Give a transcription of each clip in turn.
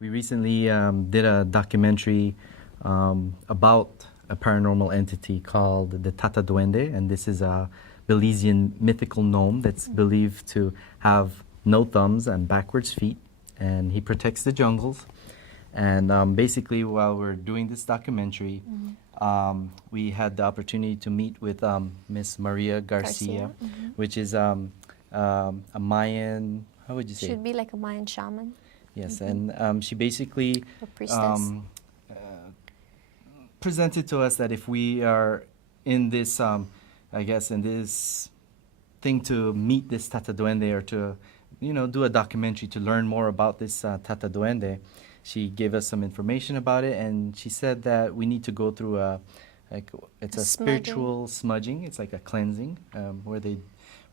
We recently did a documentary about a paranormal entity called the Tata Duende, and this is a Belizean mythical gnome that's believed to have no thumbs and backwards feet, and he protects the jungles. And basically, while we're doing this documentary, we had the opportunity to meet with Miss Maria Garcia, which is a Mayan, how would you say? Should be like a Mayan shaman. Yes, and she basically A priestess. Presented to us that if we are in this, I guess, in this thing to meet this Tata Duende or to, do a documentary to learn more about this Tata Duende, she gave us some information about it, and she said that we need to go through it's a spiritual smudging. It's like a cleansing where they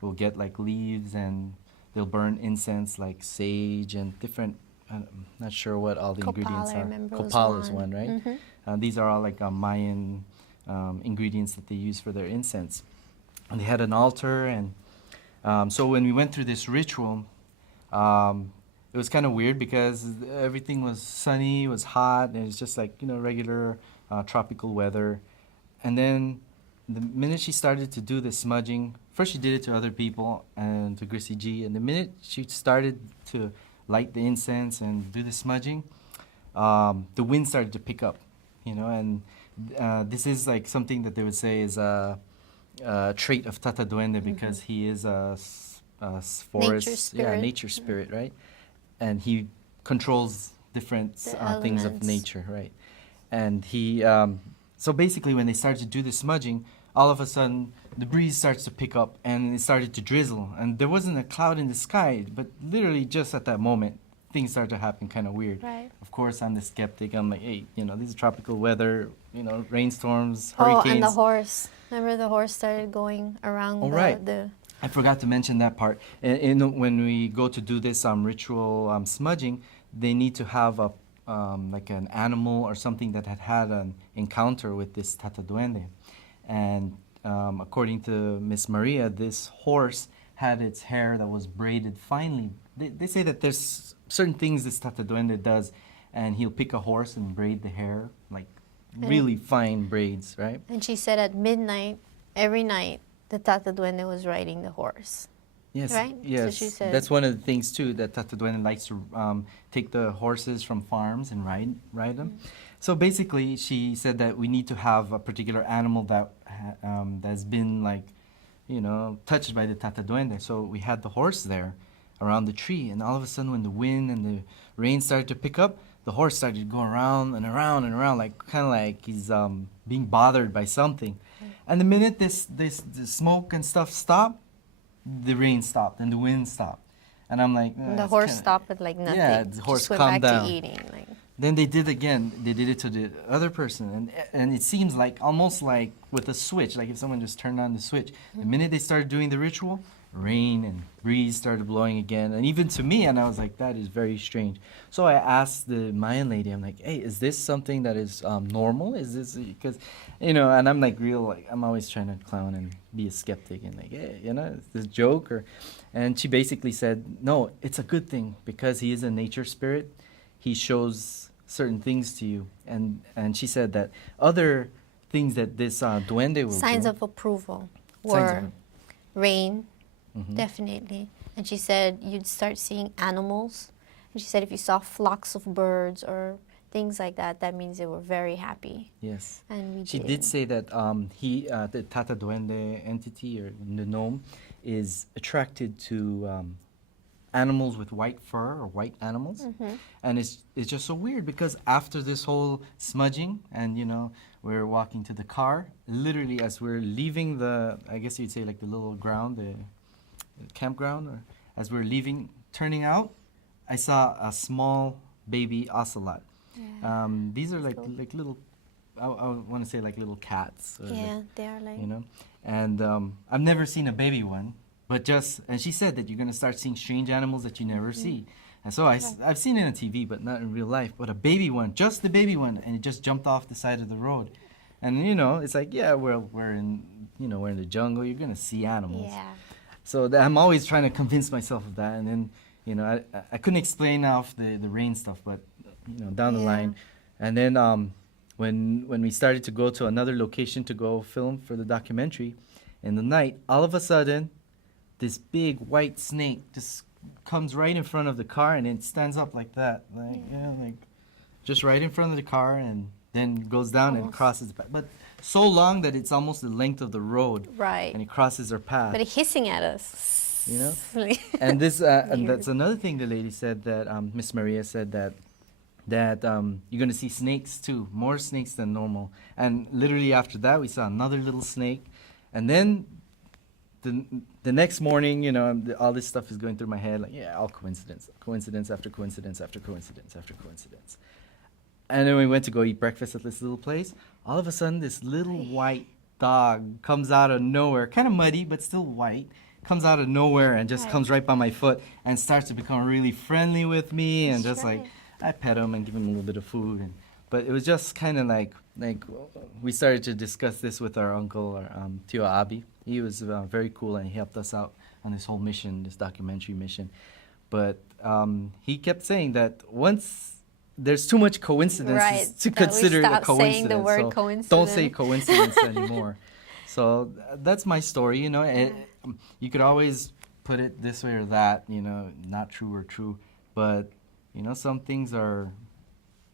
will get like leaves and they'll burn incense like sage and different. I'm not sure what all the ingredients are. Copal is one, right? These are all like Mayan ingredients that they use for their incense. And they had an altar, and so when we went through this ritual, it was kind of weird because everything was sunny, it was hot, and it was just like, regular tropical weather. And then the minute she started to do the smudging, first she did it to other people and to GrissyG, and the minute she started to light the incense and do the smudging, the wind started to pick up, and this is like something that they would say is a trait of Tata Duende because he is a forest, nature spirit, right? And he controls different things of nature, right? And he, so basically when they started to do the smudging, all of a sudden the breeze starts to pick up and it started to drizzle, and there wasn't a cloud in the sky, but literally just at that moment things started to happen kind of weird. Right. Of course, I'm the skeptic. I'm like, hey, this is tropical weather, rainstorms, hurricanes. Oh, and the horse. Remember the horse started going around the I forgot to mention that part. When we go to do this ritual smudging, they need to have a like an animal or something that had an encounter with this Tata Duende. And according to Miss Maria, this horse had its hair that was braided finely. They say that there's certain things this Tata Duende does, and he'll pick a horse and braid the hair, like really fine braids, right? And she said at midnight, every night, the Tata Duende was riding the horse. Yes, right? Yes, so she said, that's one of the things too, that Tata Duende likes to take the horses from farms and ride them. So basically, she said that we need to have a particular animal that that's been like, touched by the Tata Duende. So we had the horse there around the tree, and all of a sudden when the wind and the rain started to pick up, the horse started to go around and around and around, like kind of like he's being bothered by something. And the minute the smoke and stuff stopped, the rain stopped and the wind stopped. And I'm like, the horse stopped with like nothing. Yeah, the horse just went calmed back down. to eating. Like. Then they did again. They did it to the other person, and it seems like almost like with a switch, like if someone just turned on the switch. The minute they started doing the ritual, rain and breeze started blowing again, and even to me, and I was like, that is very strange. So I asked the Mayan lady, I'm like, hey, is this something that is normal? Is this, because, and I'm like I'm always trying to clown and be a skeptic and like, hey, is this a joke? And she basically said, no, it's a good thing because he is a nature spirit. He shows certain things to you, and she said that other things that this duende will signs do, of approval were rain, definitely. And she said you'd start seeing animals, and she said if you saw flocks of birds or things like that, that means they were very happy. Yes. And she did say that the Tata Duende entity or the gnome is attracted to animals with white fur or white animals. And it's just so weird because after this whole smudging and we're walking to the car, literally as we're leaving I guess you'd say like the little ground, the campground, or as we're leaving, turning out, I saw a small baby ocelot. These are like little, I want to say like little cats. They are like, and I've never seen a baby one. But and she said that you're going to start seeing strange animals that you never see. And so I've seen it on TV, but not in real life. But a baby one, just the baby one, and it just jumped off the side of the road. And, it's like, yeah, we're in the jungle. You're going to see animals. yeah. So I'm always trying to convince myself of that. And then, I couldn't explain off the rain stuff, but down the Yeah. line. And then when we started to go to another location to go film for the documentary, in the night, all of a sudden, this big white snake just comes right in front of the car, and it stands up like that, like just right in front of the car, and then goes down and Almost. crosses the path. But so long that it's almost the length of the road, Right. and it crosses our path. But it's hissing at us. And this and Weird. that's another thing the lady said, that Miss Maria said, that you're gonna see snakes too, more snakes than normal. And literally after that, we saw another little snake, and then the next morning, all this stuff is going through my head, like, yeah, all coincidence after coincidence after coincidence after coincidence. And then we went to go eat breakfast at this little place. All of a sudden, this little white dog comes out of nowhere, kind of muddy, but still white, comes out of nowhere and just Right. comes right by my foot and starts to become really friendly with me, and That's just right. like, I pet him and give him a little bit of food. But it was just kind of like we started to discuss this with our uncle, or Tio Abi. He was very cool, and he helped us out on this whole mission, this documentary mission. But he kept saying that once there's too much coincidence Right, to that we consider it a stop saying coincidence. the word So coincidence. don't say coincidence anymore. So that's my story. You could always put it this way or that. Not true or true, but some things are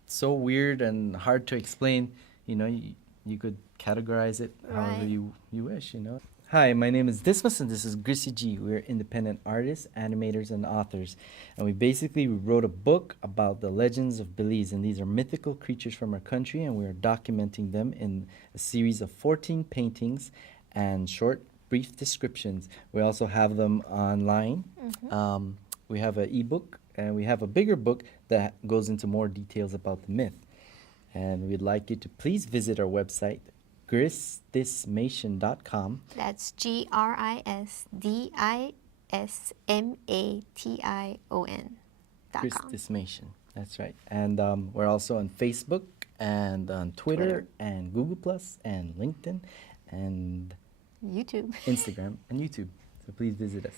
so weird and hard to explain. You could categorize it however Right. you wish. Hi, my name is Dismas, and this is GrissyG. We're independent artists, animators, and authors. And we wrote a book about the legends of Belize. And these are mythical creatures from our country, and we are documenting them in a series of 14 paintings and short, brief descriptions. We also have them online. We have an ebook, and we have a bigger book that goes into more details about the myth. And we'd like you to please visit our website, GrisDismation.com. That's GrisDismation.com. GrisDismation, that's right. And we're also on Facebook and on Twitter and Google Plus and LinkedIn and YouTube. Instagram and YouTube. So please visit us.